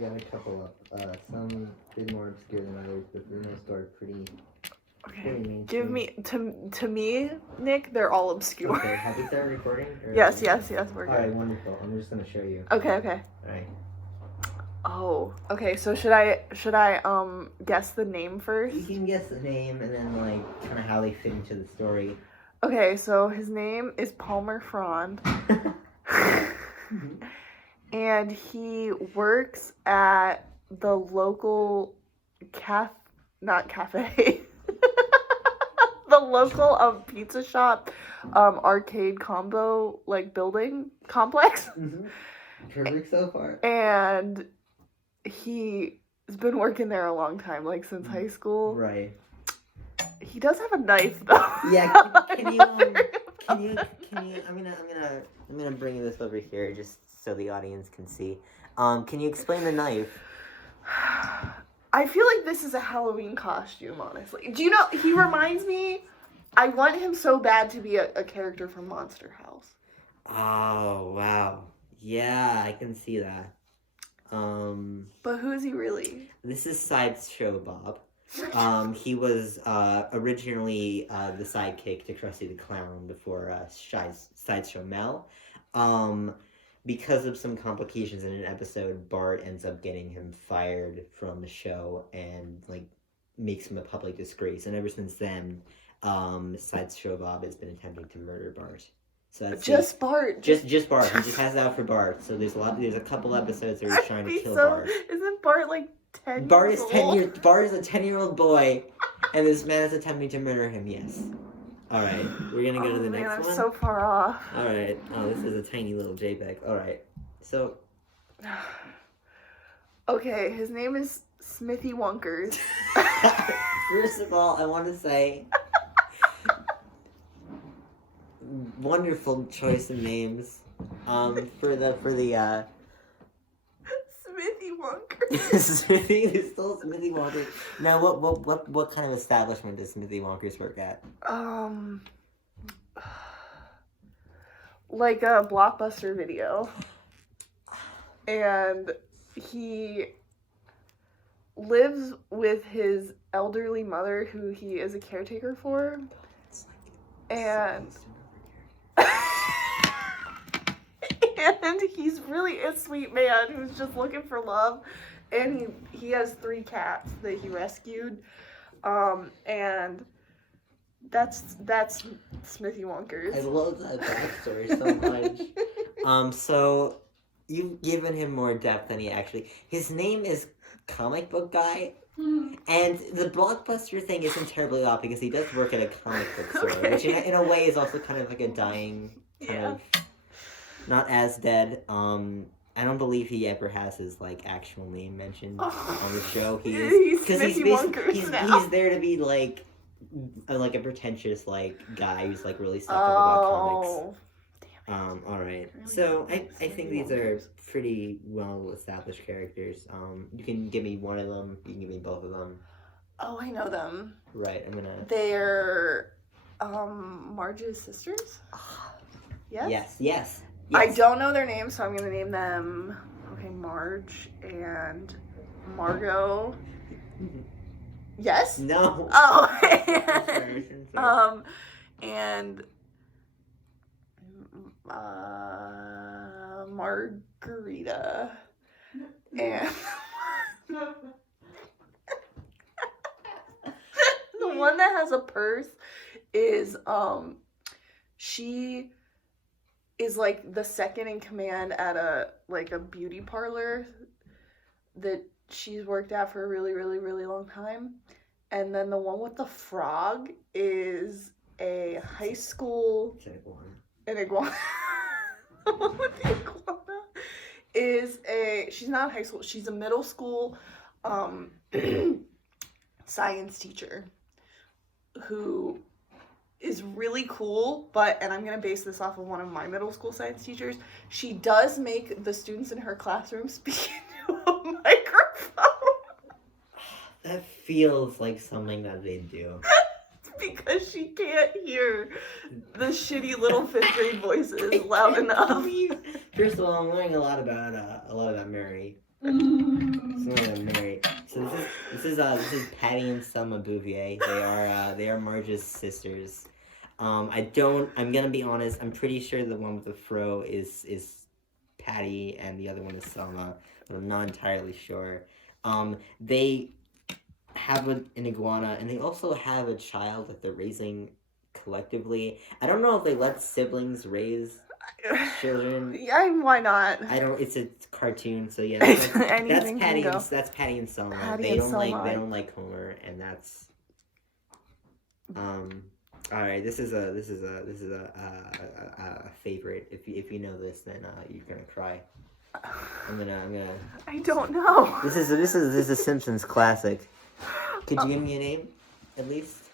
got a couple up. Some bit more obscure than others, but for the most part, pretty Okay. Give me to me, Nick. They're all obscure. Okay. Have you started recording? Yes. We're good. All right. Wonderful. I'm just gonna show you. Okay. All right. Oh. Okay. So should I guess the name first? You can guess the name and then like kind of how they fit into the story. Okay. So his name is Palmer Frond. And he works at the local not cafe, the local pizza shop, arcade combo like building complex. Mm-hmm. Perfect so far. And he's been working there a long time, like since high school. Right. He does have a knife though. Yeah. Can you? I'm gonna bring this over here just so the audience can see. Can you explain the knife? I feel like this is a Halloween costume, honestly. Do you know, he reminds me, I want him so bad to be a character from Monster House. Oh, wow. Yeah, I can see that. But who is he really? This is Sideshow Bob. He was originally the sidekick to Krusty the Clown before Sideshow Mel. Because of some complications in an episode, Bart ends up getting him fired from the show and like makes him a public disgrace. And ever since then, Sideshow Bob has been attempting to murder Bart. So that's just Bart. Just Bart. He just has it out for Bart. So there's a couple episodes where he's trying to kill Bart. Isn't Bart like 10 Bart years is old? Bart is a 10-year-old boy, and this man is attempting to murder him. Yes. All right, we're gonna go to the next one. I'm so far off. All right. Oh, this is a tiny little JPEG. All right. So. Okay, his name is Smithy Wonkers. First of all, I want to say, wonderful choice of names. For the Smithy Wonkers. still Smithy Wonkers. Now, what kind of establishment does Smithy Wonkers work at? Like a Blockbuster Video. And he lives with his elderly mother, who he is a caretaker for. And and he's really a sweet man who's just looking for love. And he has 3 cats that he rescued. And that's Smithy Wonkers. I love that backstory so much. So you've given him more depth than he actually. His name is Comic Book Guy, and the Blockbuster thing isn't terribly off because he does work at a comic book store, Okay. which in a way is also kind of like a dying kind of not as dead. I don't believe he ever has his like actual name mentioned on the show. He's there to be like a pretentious like guy who's like really stuck up about comics. All right. So I think these are pretty well established characters. You can give me one of them. You can give me both of them. Oh, I know them. Right. I'm gonna. They're Marge's sisters. Yes. Yes. I don't know their names, so I'm gonna name them. Okay, Marge and Margot. Yes. No. Oh. And Margarita. And the one that has a purse is she is like the second in command at a beauty parlor that she's worked at for a really, really, really long time. And then the one with the frog is a high school. An iguana. The one with the iguana she's not high school, she's a middle school science teacher who is really cool, and I'm going to base this off of one of my middle school science teachers. She does make the students in her classroom speak into a microphone. That feels like something that they do. Because she can't hear the shitty little 5th grade voices loud enough. First of all, I'm learning a lot about Mary. Some of them married. So this is Patty and Selma Bouvier. They are Marge's sisters. I'm gonna be honest. I'm pretty sure the one with the fro is Patty and the other one is Selma, but I'm not entirely sure. They have an iguana and they also have a child that they're raising collectively. I don't know if they let siblings raise children. Yeah, why not? I don't. It's a cartoon, so yeah. Anything can go. That's Patty and Selma. Patty They and don't Selma. they don't like Homer, and that's. All right. This is a favorite. If you know this, then you're gonna cry. I'm gonna. I don't know. This is a Simpsons classic. Could you give me a name, at least?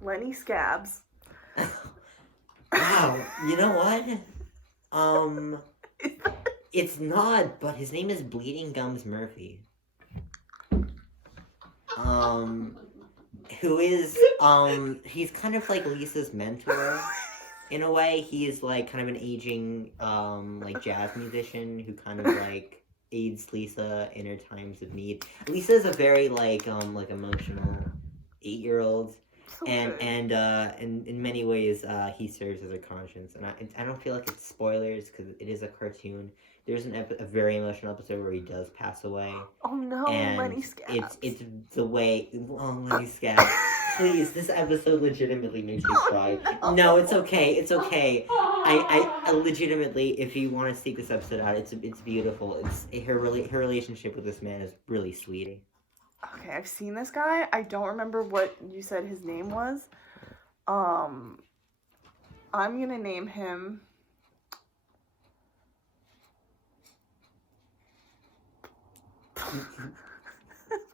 Lenny Scabs. Wow. You know what? It's not, but his name is Bleeding Gums Murphy. Who is, he's kind of like Lisa's mentor, in a way. He is, like, kind of an aging, like, jazz musician who kind of, like, aids Lisa in her times of need. Lisa is a very, like emotional 8-year-old. And in many ways, he serves as a conscience, and I don't feel like it's spoilers because it is a cartoon. There's a very emotional episode where he does pass away. Oh no, and Lenny Scabs. It's the way. Oh, Lenny Scabs. Please, this episode legitimately makes me cry. No, it's okay. It's okay. I legitimately, if you want to seek this episode out, it's beautiful. Her relationship with this man is really sweet. Okay, I've seen this guy. I don't remember what you said his name was. I'm gonna name him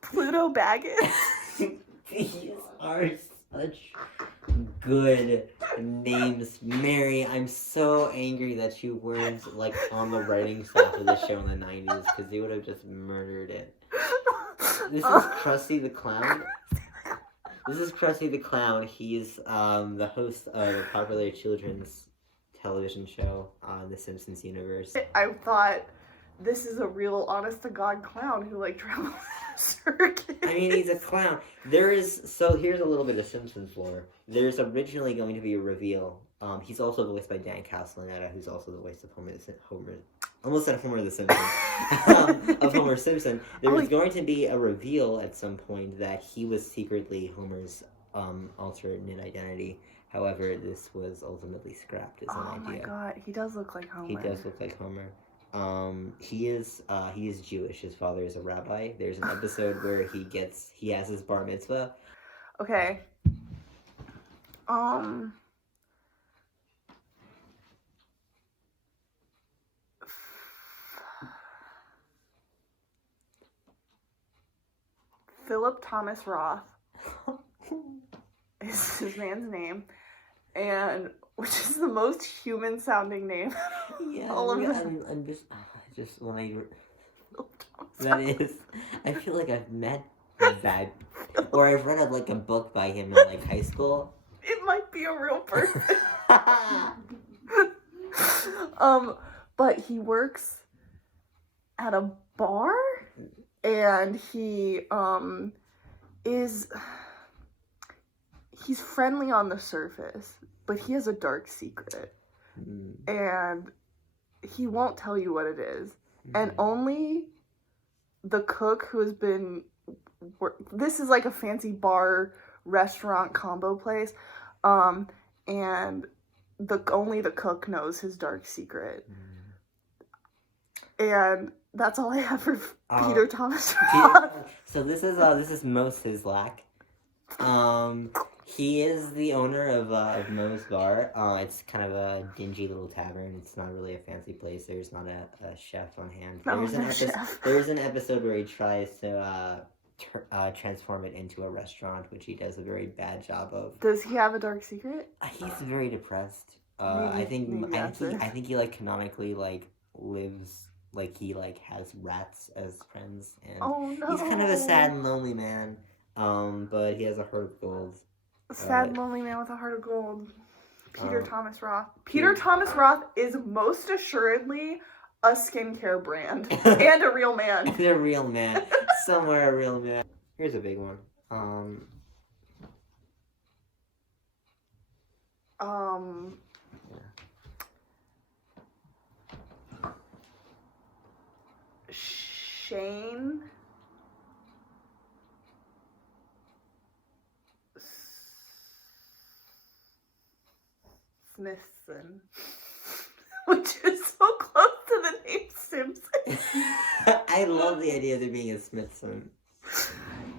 Pluto Baggins. These are such good names. Mary, I'm so angry that you weren't, like, on the writing staff of the show in the 90s, because you would have just murdered it. This is Krusty the Clown. This is Krusty the Clown. He's the host of a popular children's television show on the Simpsons universe. I thought this is a real honest-to-God clown who, like, travels in a circus. I mean, he's a clown. So here's a little bit of Simpsons lore. There's originally going to be a reveal. He's also voiced by Dan Castellaneta, who's also the voice of Homer. Almost said Homer the Simpson. Of Homer Simpson. There was going to be a reveal at some point that he was secretly Homer's alternate identity. However, this was ultimately scrapped as an idea. Oh my god, he does look like Homer. He does look like Homer. He is Jewish. His father is a rabbi. There's an episode where he has his bar mitzvah. Okay. Philip Thomas Roth is his man's name, and which is the most human sounding name. Yeah, all of them. I'm just when that is, I feel like I've met that, or I've read like a book by him in like high school. It might be a real person. But he works at a bar, and he's friendly on the surface, but he has a dark secret, and he won't tell you what it is, and only the cook who has been. This is like a fancy bar restaurant combo place, and only the cook knows his dark secret, and that's all I have for Peter Thomas Roth. So this is Mo Sizlak. He is the owner of Mo's Bar. It's kind of a dingy little tavern. It's not really a fancy place. There's not a chef on hand. There's an episode where he tries to transform it into a restaurant, which he does a very bad job of. Does he have a dark secret? He's very depressed. I think he like canonically like lives like he like has rats as friends, and he's kind of a sad and lonely man. But he has a heart of gold. A sad, lonely man with a heart of gold. Peter Um, Thomas Roth. Peter Thomas Roth is most assuredly a skincare brand and a real man. And a real man. Somewhere a real man. Here's a big one. Shane Smithson, which is so close to the name Simpson. I love the idea of there being a Smithson.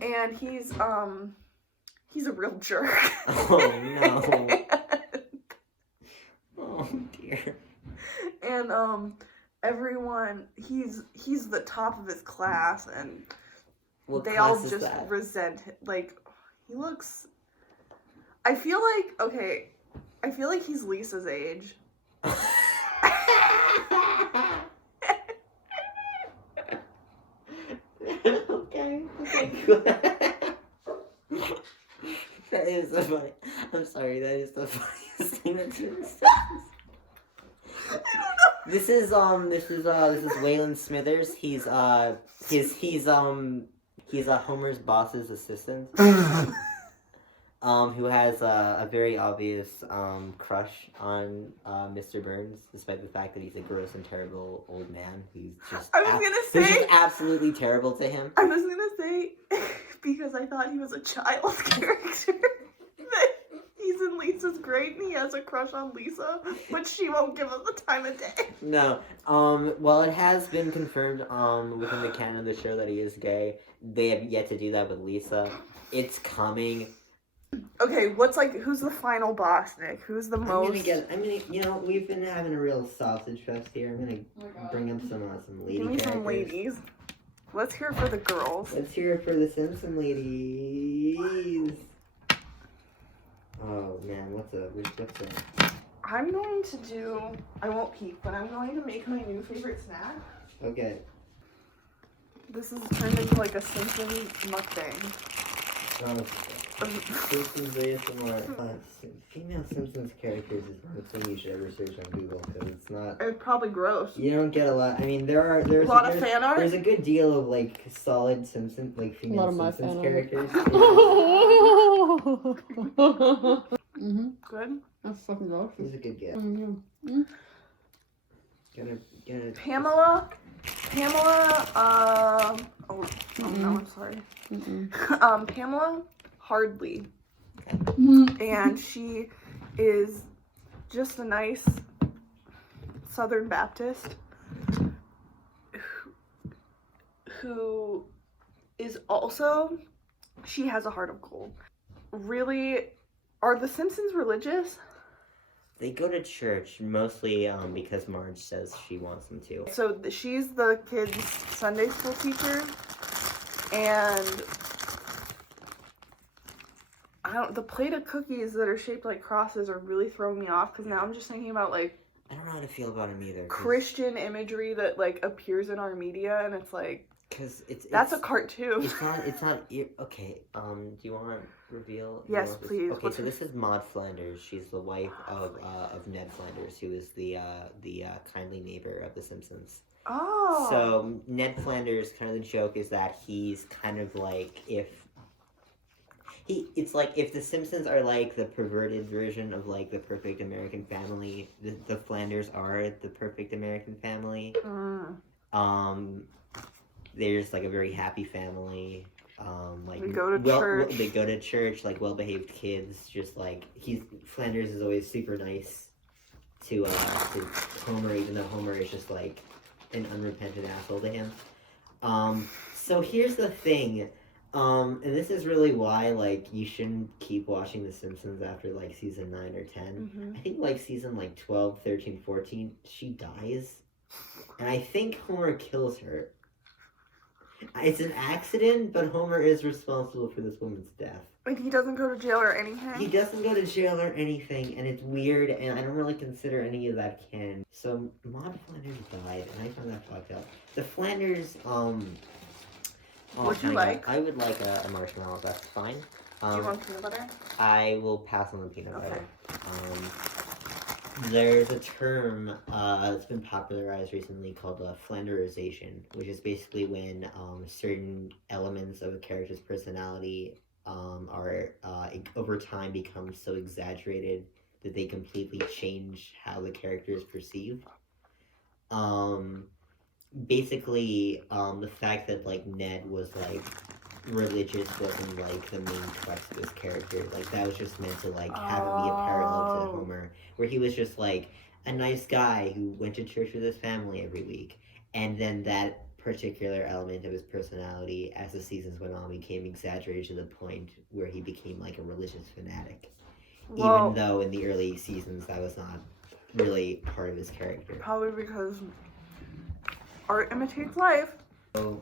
And he's a real jerk. Oh no. Oh dear. And everyone, he's the top of his class, and they all just resent him. Like, he looks, I feel like he's Lisa's age. Okay. That is so funny. I'm sorry, that is the funniest thing that's been said. I don't know. This is Waylon Smithers. He's Homer's boss's assistant. Who has a very obvious crush on Mr. Burns, despite the fact that he's a gross and terrible old man who's just who's just absolutely terrible to him. I was gonna say because I thought he was a child character. That he's in Lisa's grade and he has a crush on Lisa, but she won't give him the time of day. No. Well, it has been confirmed within the canon of the show that he is gay. They have yet to do that with Lisa. It's coming. Okay, who's the final boss, Nick? Who's the most? We've been having a real sausage fest here. I'm gonna bring up some lady Give me characters. some ladies. Let's hear it for the girls. Let's hear it for the Simpson ladies. Oh man, what's a? I'm going to do. I won't peek, but I'm going to make my new favorite snack. Okay. This is turned into like a Simpsons mukbang. Simpsons ASMR. Female Simpsons characters is not something you should ever search on Google because it's not. It's probably gross. You don't get a lot. I mean, there's a lot of fan art. There's a good deal of like solid Simpsons, like female Simpsons characters. Good. That's fucking gross. He's a good guess. Gonna. Pamela. Oh no, I'm sorry. Pamela Hardley. And she is just a nice Southern Baptist who is also, she has a heart of gold. Really, are the Simpsons religious? They go to church mostly because Marge says she wants them to. So she's the kids' Sunday school teacher, and the plate of cookies that are shaped like crosses are really throwing me off because now I'm just thinking about like I don't know how to feel about them either. Christian imagery that like appears in our media, and it's like because that's a cartoon. It's not okay. Do you want to reveal? Yes, please. Okay, so this is Maud Flanders. She's the wife of Ned Flanders, who is the kindly neighbor of the Simpsons. Oh. So Ned Flanders, kind of the joke is that he's kind of like it's like if the Simpsons are like the perverted version of like the perfect American family, the Flanders are the perfect American family. They're just like a very happy family. Like they go to church. They go to church, like well-behaved kids. Just like Flanders is always super nice to Homer, even though Homer is just like an unrepentant asshole to him. So here's the thing. And this is really why, like, you shouldn't keep watching The Simpsons after, like, season 9 or 10. Mm-hmm. I think, like, season, like, 12, 13, 14, she dies. And I think Homer kills her. It's an accident, but Homer is responsible for this woman's death. And he doesn't go to jail or anything? He doesn't go to jail or anything, and it's weird, and I don't really consider any of that canon. So, Maud Flanders died, and I found that fucked up. The Flanders, Would you like? I would like a marshmallow. That's fine. Do you want peanut butter? I will pass on the peanut Okay. butter. There's a term that's been popularized recently called flanderization, which is basically when certain elements of a character's personality are over time become so exaggerated that they completely change how the character is perceived. Um, Basically, the fact that like Ned was like religious wasn't like the main crux of his character. Like that was just meant to like have him be a parallel to Oh. Homer, where he was just like a nice guy who went to church with his family every week, and then that particular element of his personality, as the seasons went on, became exaggerated to the point where he became like a religious fanatic. Even Well, though in the early seasons that was not really part of his character. probably because art imitates life. So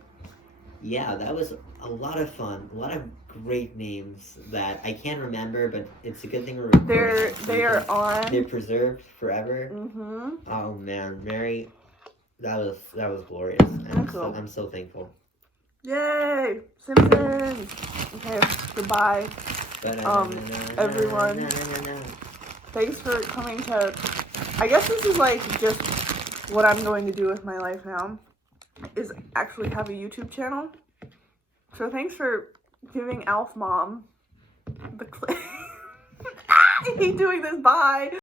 yeah, that was a lot of fun. A lot of great names that I can't remember, but it's a good thing we're recording. They are They're on. preserved forever. Mm-hmm. Oh man, Mary, that was glorious. I'm so thankful. Yay! Simpsons! Okay, goodbye. Everyone. Thanks for coming to... I guess this is like just what I'm going to do with my life now. Is actually have a YouTube channel. So thanks for giving Alf Mom the clip. I hate doing this. Bye!